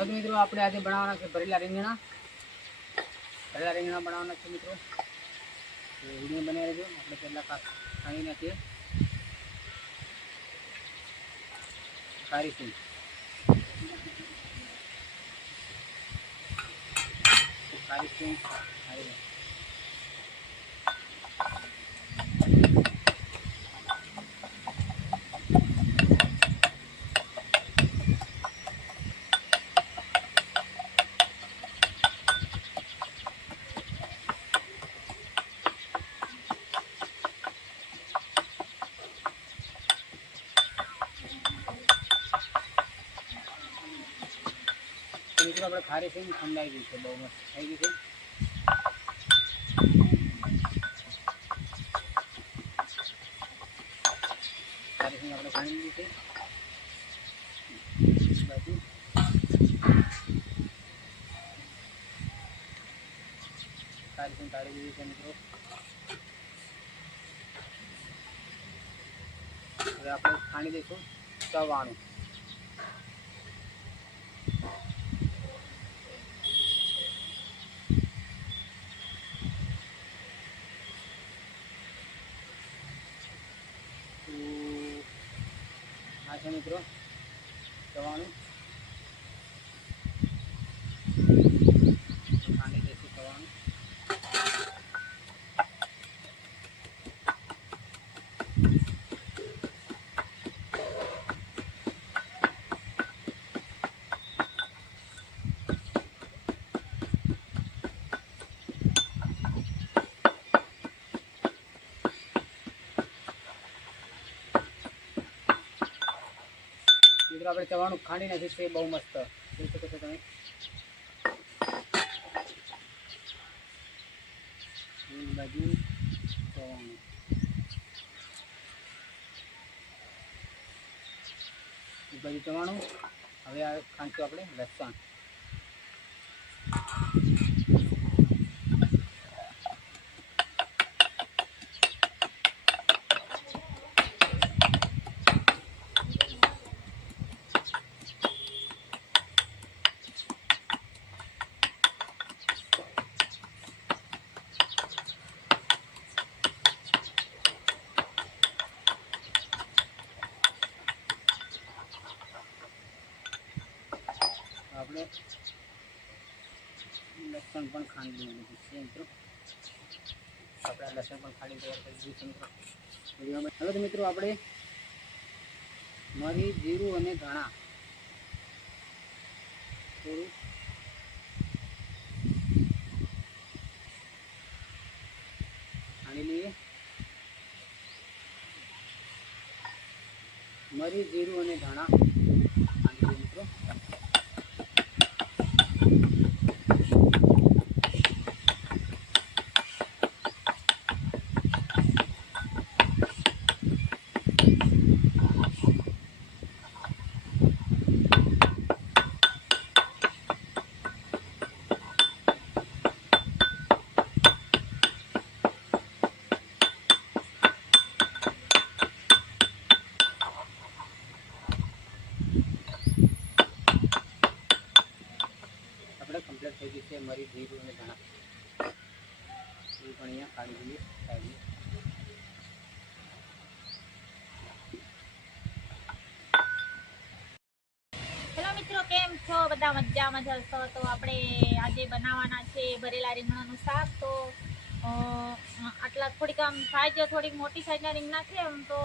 तो मित्रों આપણે આજે બનાવવાના છે ભરેલા રીંગણા બનાવવાના છે મિત્રો। તો વિડીયો બને રહેજો। આપણે પહેલા ખાણી નાખીએ ખારી સિંગ। મિત્રો આપણે ખારી સિંગ ખંડાઈ ગઈ છે, બહુ મસ્ત થઈ ગઈ છે। ખારી સિંગ આપણે ખાણી લીધી છે બાજુ। ખારી સિંગ કાઢી દીધી છે મિત્રો। હવે આપણે ખાણી દઈશું ચવાણું। આ છે મિત્રો ચવાણું, ખાંડી દઈશું ચવાણું। મિત્રો આપણે ચવાણું ખાંડી નાખ્યું છે, બહુ મસ્ત જોઈ શકો છો તમે। બાજુ ચવાણું, બાજુ ચવાણું। હવે આ ખાંડશું આપણે લસણ। આપણે લસણ પણ ખાંડી લીધું છે મિત્રો। આપણે લસણ પણ ખાંડી તૈયાર કરી દીધું છે મિત્રો વિડીયોમાં। હવે તો મિત્રો આપણે મરી, જીરું અને ધાણા થોડું ખાંડી લઈએ। મરી, જીરું અને ધાણા ખાંડી લઈએ મિત્રો। કમ્પ્લીટ થઈ ગઈ છે મરી, જીરું અને ધાણા એ પણ અહીંયા કાઢી દઈએ સાઈડમાં। હેલો મિત્રો, કેમ છો બધા? મજામાં જશો? તો આપણે આજે બનાવવાના છે ભરેલા રીંગણાનું શાક। તો આટલા થોડીક આમ સાઈઝ થોડીક મોટી સાઈઝના રીંગણા છે, એમ તો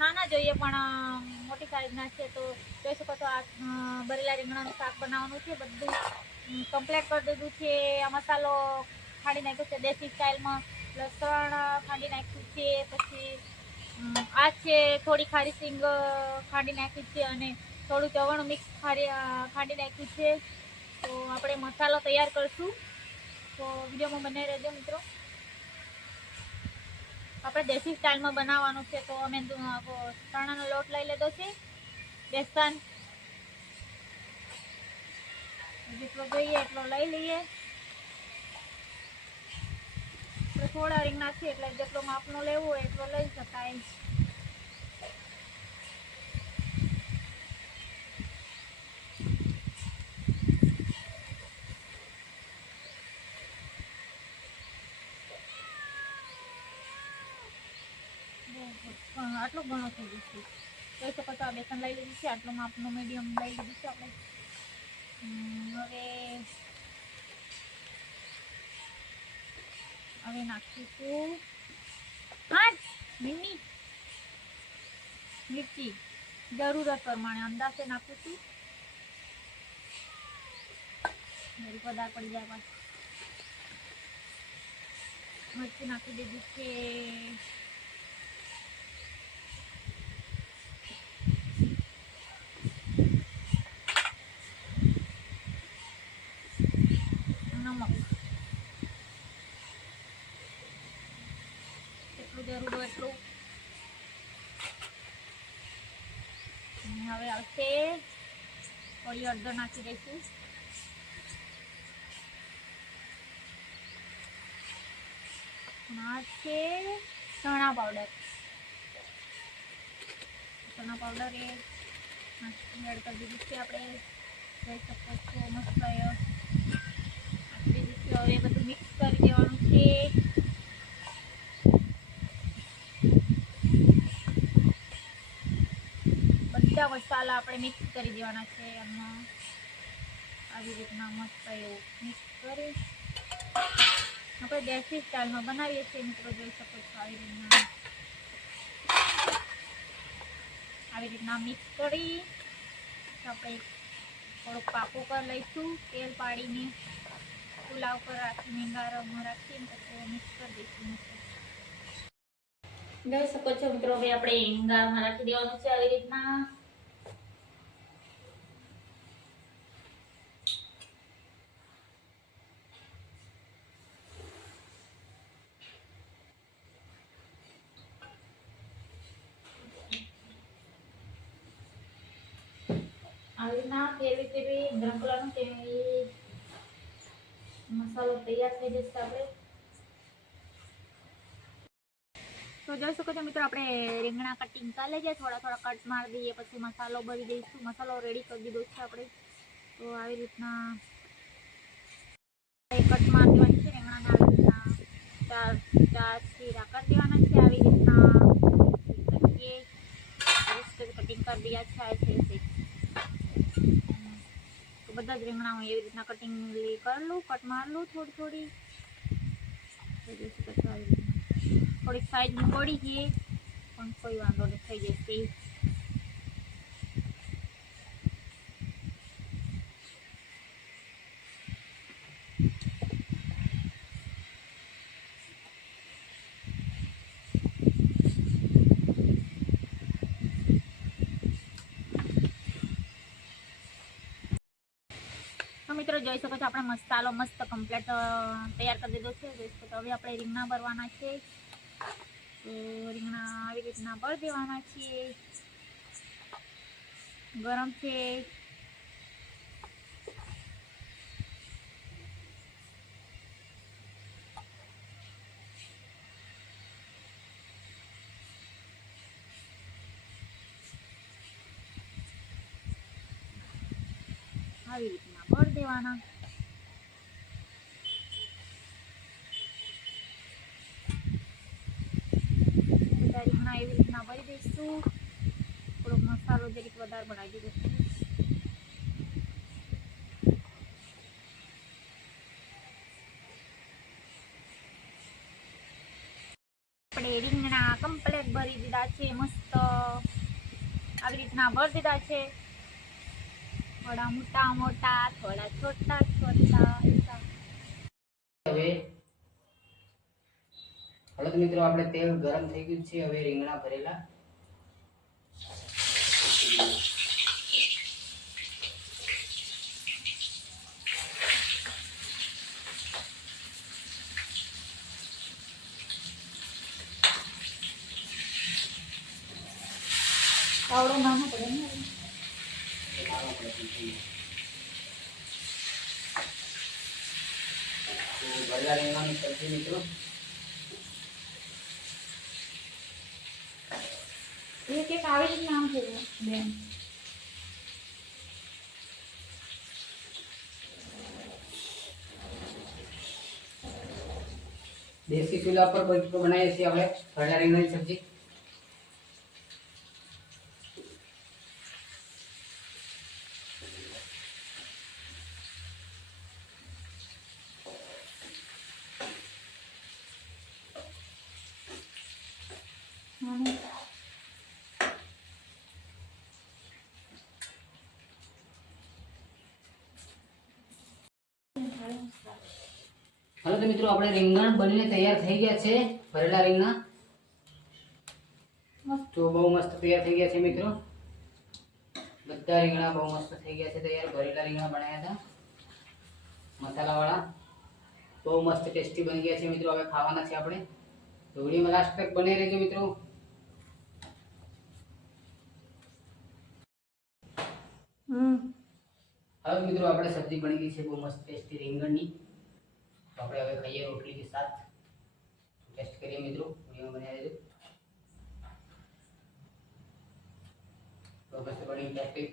નાના જોઈએ પણ મોટી સાઈઝના છે। તો જોઈ શકો છો આ ભરેલા રીંગણાનું શાક બનાવવાનું છે। બધું કમ્પ્લીટ કરી દીધું છે। આ મસાલો ખાંડી નાખ્યો છે દેશી સ્ટાઇલમાં, લસણ ખાંડી નાખ્યું છે, પછી આ છે થોડી ખારી સિંગ ખાંડી નાખી છે અને થોડું ચવાણું મિક્સ ખાંડી નાખ્યું છે। તો આપણે મસાલો તૈયાર કરીશું, તો વિડીયોમાં બને રહેજો મિત્રો। આપણે દેશી સ્ટાઇલમાં બનાવવાનું છે। તો અમે ચણાનો લોટ લઈ લીધો છે, બેસન જેટલો જોઈએ એટલો લઈ લઈએ। થોડા રીંગણા છે એટલે જેટલો માપનો લેવો હોય એટલો લઈ શકાય। આટલું ઘણો થઈ જશે. જોઈ શકો છો આ બેસન લઈ લીધું છે, આટલું માપનું મીડિયમ લઈ લીધું છે આપણે. હવે નાખીશું મિર્ચી જરૂરત પ્રમાણે અંદાજે નાખું છું. વધારે પડી જાય પાછું. મરચું નાખી દીધું છે. નમક એટલું જરૂર હોય એટલું. હવે આવશે થોડી હળદર નાખી દઈશું. છે ચણા પાવડર એ એડ કરી દીધું છે આપણે. જોઈ શકો છો મસ્ત નાખી દીધું છે. હવે બધું મિક્સ કરી દેવાનું છે. બધા મસાલા આપણે મિક્સ કરી દેવાના છે. એમાં આવી રીતના મસ્ત એવું મિક્સ કરી આપણે દેશી સ્ટાઇલમાં બનાવીએ છીએ મિત્રો. જોઈ શકો છો આવી રીતના મિક્સ કરી આપણે થોડુંક પાકું કરી લઈશું. તેલ પાડીને ચૂલા ઉપર રાખીને ગારમાં રાખીને પછી મિક્સ કરી દઈશું. જોઈ શકો છો મિત્રો હવે આપણે ગારમાં રાખી દેવાનું છે આવી રીતના. આવી રીતના ફેરવી ગરમ કરવાનું છે. મસાલો તૈયાર થઈ જશે આપણે. તો જોઈ શકો છો મિત્રો આપણે રીંગણા કટિંગ કરી લઈએ. થોડા કટ મારી દઈએ પછી મસાલો ભરી દઈશું. મસાલો રેડી કરી દીધો છે આપણે. તો આવી રીતના કટ મારી દેવાની છે રીંગણાને. આવી રીતના ચાર ચીરા કરી દેવાના છે. આવી રીતના કટિંગ કરી દિયા છે ऐसे તો બધા જ રીંગણા હું એવી રીતના કટિંગ કરી લઉં, કટ માર લઉં થોડી. થોડીક સાઈઝ પડી છે પણ કોઈ વાંધો નહીં, થઈ જશે. તો મિત્રો જોઈ શકો છો આપણે મસાલો મસ્ત કમ્પ્લીટ તૈયાર કરી દીધો છે. જોઈ શકો છો હવે આપણે રીંગણા ભરવાના છે. તો રીંગણા આવી રીતના ભરી દેવાના છે. ગરમ છે. આવી રીતના ભરી દેવાના. બધા રીંગણા એવી રીતના ભરી દઈશું. થોડો મસાલો જરીક વધારે બનાવી દીધો છે. આપણે રીંગણા કમ્પ્લીટ ભરી દીધા છે. મસ્ત આવી રીતના ભરી દીધા છે. થોડા મોટા થોડા છોટા. હવે હળદ મિત્રો આપણે તેલ ગરમ થઈ ગયું છે. હવે રીંગણા ભરેલા આવડો નાનો પડે ને. ભરેલા રીંગણાની સબ્જી મિત્રો એક આવી રીતના આમ છે બેન. દેશી ચૂલા પર બનાવીએ છીએ આપણે ભરેલા રીંગણાની સબ્જી. હાલો તો મિત્રો આપણે રીંગણ બનીને તૈયાર થઈ ગયા છે, ભરેલા રીંગણા તો બહુ મસ્ત તૈયાર થઈ ગયા છે મિત્રો. બધા રીંગણા બહુ મસ્ત થઈ ગયા છે તૈયાર. ભરેલા રીંગણા બનાવ્યા હતા મસાલાવાળા, બહુ મસ્ત ટેસ્ટી બની ગયા છે મિત્રો. હવે ખાવાના છે આપણે, તો વિડીયોમાં લાસ્ટ તક બને રહેજો મિત્રો. હવે મિત્રો આપણે સબ્જી બની ગઈ છે બહુ મસ્ત ટેસ્ટી રીંગણની. તો આપણે હવે ખાઈએ રોટલી કે સાથ. ટેસ્ટ કરીએ મિત્રો, વિડીયોમાં બન્યા રહેજો. બહુ મસ્ત બની ટેસ્ટી.